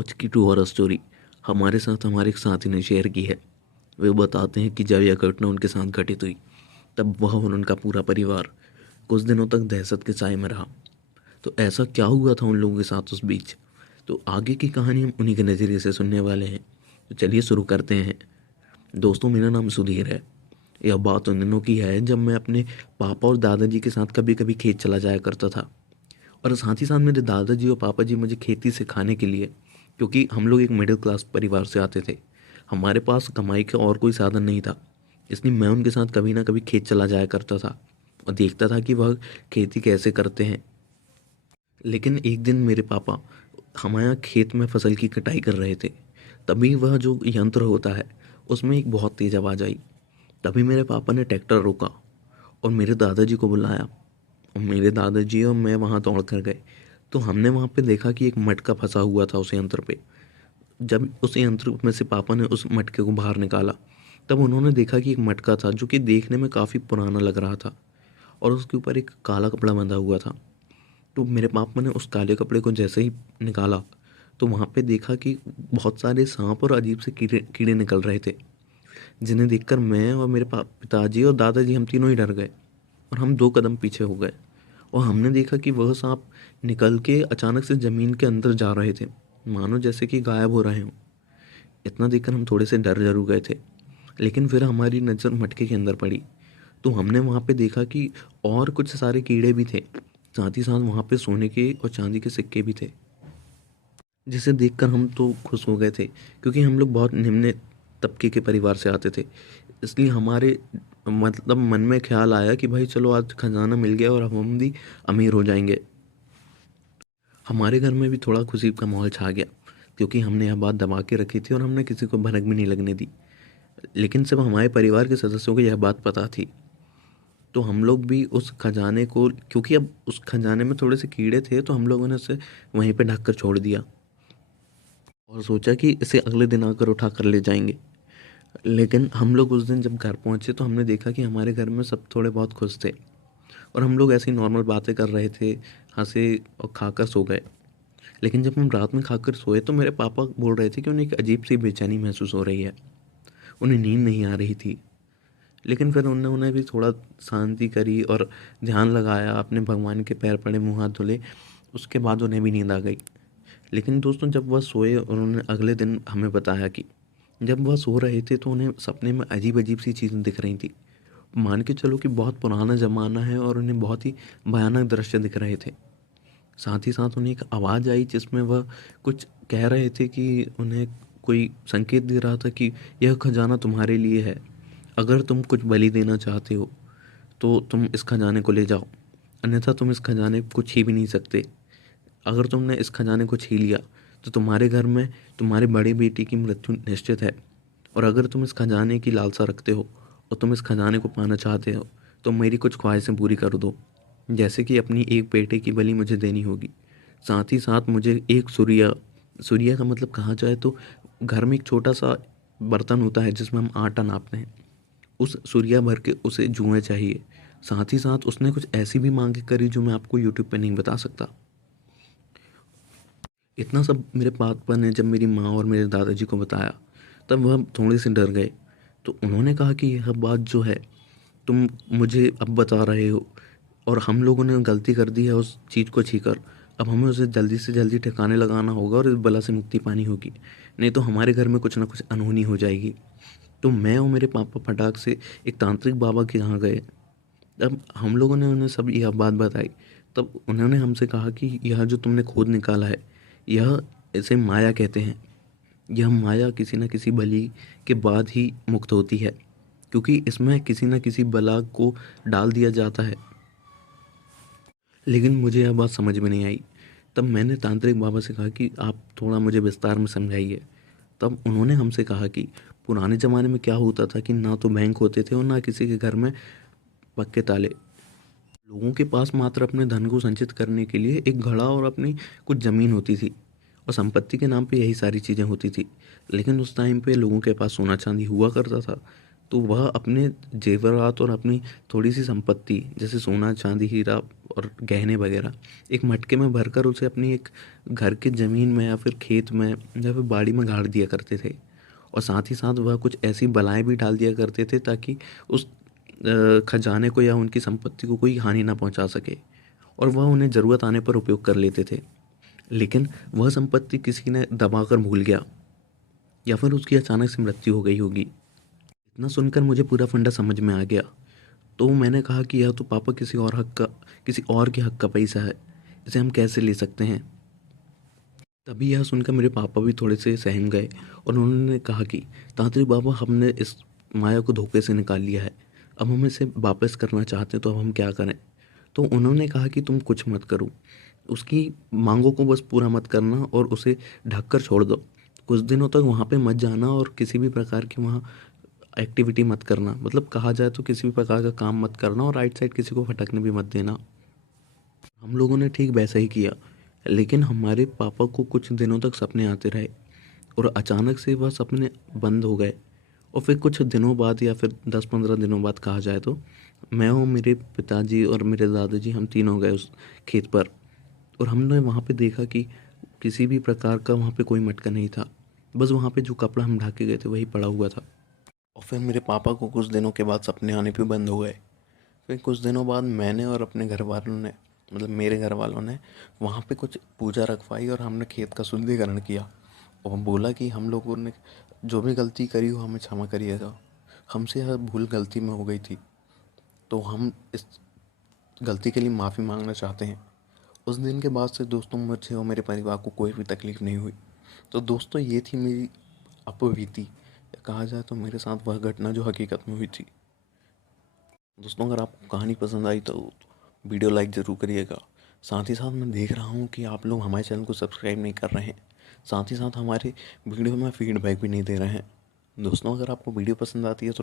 आज की true horror story हमारे साथ हमारे एक साथी ने शेयर की है। वे बताते हैं कि जब यह घटना उनके साथ घटित हुई तब वह और उनका पूरा परिवार कुछ दिनों तक दहशत के साए में रहा। तो ऐसा क्या हुआ था उन लोगों के साथ उस बीच, तो आगे की कहानी हम उन्हीं के नज़रिए से सुनने वाले हैं। तो चलिए शुरू करते हैं। दोस्तों, मेरा नाम सुधीर है। यह बात उन दिनों की है जब मैं अपने पापा और दादाजी के साथ कभी कभी खेत चला जाया करता था। और साथ ही साथ मेरे दादाजी और पापा जी मुझे खेती सिखाने के लिए, क्योंकि हम लोग एक मिडिल क्लास परिवार से आते थे, हमारे पास कमाई का और कोई साधन नहीं था, इसलिए मैं उनके साथ कभी ना कभी खेत चला जाया करता था और देखता था कि वह खेती कैसे करते हैं। लेकिन एक दिन मेरे पापा हमारे यहाँ खेत में फसल की कटाई कर रहे थे। तभी वह जो यंत्र होता है उसमें एक बहुत तेज़ आवाज़ आई। तभी मेरे पापा ने ट्रैक्टर रोका और मेरे दादाजी को बुलाया, और मेरे दादाजी और मैं वहाँ दौड़ कर गए। तो हमने वहाँ पे देखा कि एक मटका फंसा हुआ था उस यंत्र पे। जब उस यंत्र में से पापा ने उस मटके को बाहर निकाला, तब उन्होंने देखा कि एक मटका था जो कि देखने में काफ़ी पुराना लग रहा था और उसके ऊपर एक काला कपड़ा बंधा हुआ था। तो मेरे पापा ने उस काले कपड़े को जैसे ही निकाला तो वहाँ पे देखा कि बहुत सारे सांप और अजीब से कीड़े कीड़े निकल रहे थे, जिन्हें देखकर मैं और मेरे पिताजी और दादाजी हम तीनों ही डर गए और हम 2 कदम पीछे हो गए। और हमने देखा कि वह सांप निकल के अचानक से ज़मीन के अंदर जा रहे थे, मानो जैसे कि गायब हो रहे हों। इतना देखकर हम थोड़े से डर जरूर गए थे, लेकिन फिर हमारी नज़र मटके के अंदर पड़ी तो हमने वहाँ पे देखा कि और कुछ सारे कीड़े भी थे। साथ ही साथ वहाँ पे सोने के और चांदी के सिक्के भी थे, जिसे देखकर हम तो खुश हो गए थे, क्योंकि हम लोग बहुत निम्न तबके के परिवार से आते थे। इसलिए हमारे मतलब मन में ख्याल आया कि भाई चलो आज खजाना मिल गया और अब हम भी अमीर हो जाएंगे। हमारे घर में भी थोड़ा खुशी का माहौल छा गया, क्योंकि हमने यह बात दबा के रखी थी और हमने किसी को भनक भी नहीं लगने दी। लेकिन सब हमारे परिवार के सदस्यों को यह बात पता थी। तो हम लोग भी उस खजाने को, क्योंकि अब उस खजाने में थोड़े से कीड़े थे, तो हम लोगों ने उसे वहीं पे ढक कर छोड़ दिया और सोचा कि इसे अगले दिन आकर उठा कर ले जाएंगे। लेकिन हम लोग उस दिन जब घर पहुंचे तो हमने देखा कि हमारे घर में सब थोड़े बहुत खुश थे और हम लोग ऐसी नॉर्मल बातें कर रहे थे, हंसे और खाकर सो गए। लेकिन जब हम रात में खाकर सोए तो मेरे पापा बोल रहे थे कि उन्हें एक अजीब सी बेचैनी महसूस हो रही है, उन्हें नींद नहीं आ रही थी। लेकिन फिर उन्होंने भी थोड़ा शांति करी और ध्यान लगाया, अपने भगवान के पैर पड़े, मुँह हाथ धुले, उसके बाद उन्हें भी नींद आ गई। लेकिन दोस्तों, जब वह सोए और उन्होंने अगले दिन हमें बताया कि जब वह सो रहे थे तो उन्हें सपने में अजीब अजीब सी चीज़ें दिख रही थी। मान के चलो कि बहुत पुराना ज़माना है और उन्हें बहुत ही भयानक दृश्य दिख रहे थे। साथ ही साथ उन्हें एक आवाज़ आई जिसमें वह कुछ कह रहे थे कि उन्हें कोई संकेत दे रहा था कि यह खजाना तुम्हारे लिए है, अगर तुम कुछ बलि देना चाहते हो तो तुम इस खजाने को ले जाओ, अन्यथा तुम इस खजाने को छीन भी नहीं सकते। अगर तुमने इस खजाने को छीन लिया तो तुम्हारे घर में तुम्हारी बड़ी बेटी की मृत्यु निश्चित है। और अगर तुम इस खजाने की लालसा रखते हो और तुम इस खजाने को पाना चाहते हो तो मेरी कुछ ख्वाहिशें पूरी कर दो, जैसे कि अपनी एक बेटे की बलि मुझे देनी होगी। साथ ही साथ मुझे एक सुरिया, सुरिया का मतलब कहा जाए तो घर में एक छोटा सा बर्तन होता है जिसमें हम आटा नापते हैं, उस सुरिया भर के उसे जुएं चाहिए। साथ ही साथ उसने कुछ ऐसी भी मांगे करी जो मैं आपको यूट्यूब पे नहीं बता सकता। इतना सब मेरे पापा ने जब मेरी माँ और मेरे दादाजी को बताया तब वह थोड़े से डर गए। तो उन्होंने कहा कि यह बात जो है तुम मुझे अब बता रहे हो और हम लोगों ने गलती कर दी है उस चीज़ को छीकर, अब हमें उसे जल्दी से जल्दी ठिकाने लगाना होगा और इस बला से मुक्ति पानी होगी, नहीं तो हमारे घर में कुछ ना कुछ अनहोनी हो जाएगी। तो मैं और मेरे पापा फटाक से एक तांत्रिक बाबा के यहाँ गए। तब हम लोगों ने उन्हें सब यह बात बताई। तब उन्होंने हमसे कहा कि यह जो तुमने खोद निकाला है, यह इसे माया कहते हैं। यह माया किसी न किसी बलि के बाद ही मुक्त होती है, क्योंकि इसमें किसी न किसी बला को डाल दिया जाता है। लेकिन मुझे यह बात समझ में नहीं आई। तब मैंने तांत्रिक बाबा से कहा कि आप थोड़ा मुझे विस्तार में समझाइए। तब उन्होंने हमसे कहा कि पुराने ज़माने में क्या होता था कि ना तो बैंक होते थे और ना किसी के घर में पक्के ताले। लोगों के पास मात्र अपने धन को संचित करने के लिए एक घड़ा और अपनी कुछ ज़मीन होती थी, और संपत्ति के नाम पे यही सारी चीज़ें होती थी। लेकिन उस टाइम पे लोगों के पास सोना चांदी हुआ करता था, तो वह अपने जेवरात और अपनी थोड़ी सी संपत्ति जैसे सोना चांदी हीरा और गहने वगैरह एक मटके में भरकर उसे अपनी एक घर के ज़मीन में या फिर खेत में या फिर बाड़ी में गाड़ दिया करते थे। और साथ ही साथ वह कुछ ऐसी बलाएं भी डाल दिया करते थे ताकि उस खजाने को या उनकी संपत्ति को कोई हानि ना पहुंचा सके, और वह उन्हें ज़रूरत आने पर उपयोग कर लेते थे। लेकिन वह संपत्ति किसी ने दबाकर भूल गया या फिर उसकी अचानक से मृत्यु हो गई होगी। इतना सुनकर मुझे पूरा फंडा समझ में आ गया। तो मैंने कहा कि यह तो पापा किसी और के हक का पैसा है, इसे हम कैसे ले सकते हैं। तभी यह सुनकर मेरे पापा भी थोड़े से सहम गए और उन्होंने कहा कि तांत्रिक बाबा, हमने इस माया को धोखे से निकाल लिया है, अब हम इसे वापस करना चाहते हैं, तो अब हम क्या करें। तो उन्होंने कहा कि तुम कुछ मत करो, उसकी मांगों को बस पूरा मत करना और उसे ढक कर छोड़ दो। कुछ दिनों तक वहाँ पे मत जाना और किसी भी प्रकार की वहाँ एक्टिविटी मत करना, मतलब कहा जाए तो किसी भी प्रकार का काम मत करना, और राइट साइड किसी को भटकने भी मत देना। हम लोगों ने ठीक वैसा ही किया। लेकिन हमारे पापा को कुछ दिनों तक सपने आते रहे और अचानक से वह सपने बंद हो गए। और फिर कुछ दिनों बाद या फिर 10-15 दिनों बाद कहा जाए तो मैं और मेरे पिताजी और मेरे दादाजी हम तीनों गए उस खेत पर, और हमने वहाँ पे देखा कि किसी भी प्रकार का वहाँ पे कोई मटका नहीं था। बस वहाँ पे जो कपड़ा हम ढाके गए थे वही पड़ा हुआ था। और फिर मेरे पापा को कुछ दिनों के बाद सपने आने भी बंद हो गए। फिर कुछ दिनों बाद मैंने और अपने घर वालों ने, मतलब मेरे घर वालों ने वहाँ पे कुछ पूजा रखवाई और हमने खेत का शुद्धिकरण किया और बोला कि हम लोगों ने जो भी गलती करी हो हमें क्षमा करिएगा, हमसे यह भूल गलती में हो गई थी, तो हम इस गलती के लिए माफ़ी मांगना चाहते हैं। उस दिन के बाद से दोस्तों मुझे और मेरे परिवार को कोई भी तकलीफ़ नहीं हुई। तो दोस्तों ये थी मेरी अपबीती, या कहा जाए तो मेरे साथ वह घटना जो हकीकत में हुई थी। दोस्तों अगर आपको कहानी पसंद आई तो वीडियो लाइक ज़रूर करिएगा। साथ ही साथ मैं देख रहा हूँ कि आप लोग हमारे चैनल को सब्सक्राइब नहीं कर रहे हैं, साथ ही साथ हमारे वीडियो में फीडबैक भी नहीं दे रहे हैं। दोस्तों अगर आपको वीडियो पसंद आती है तो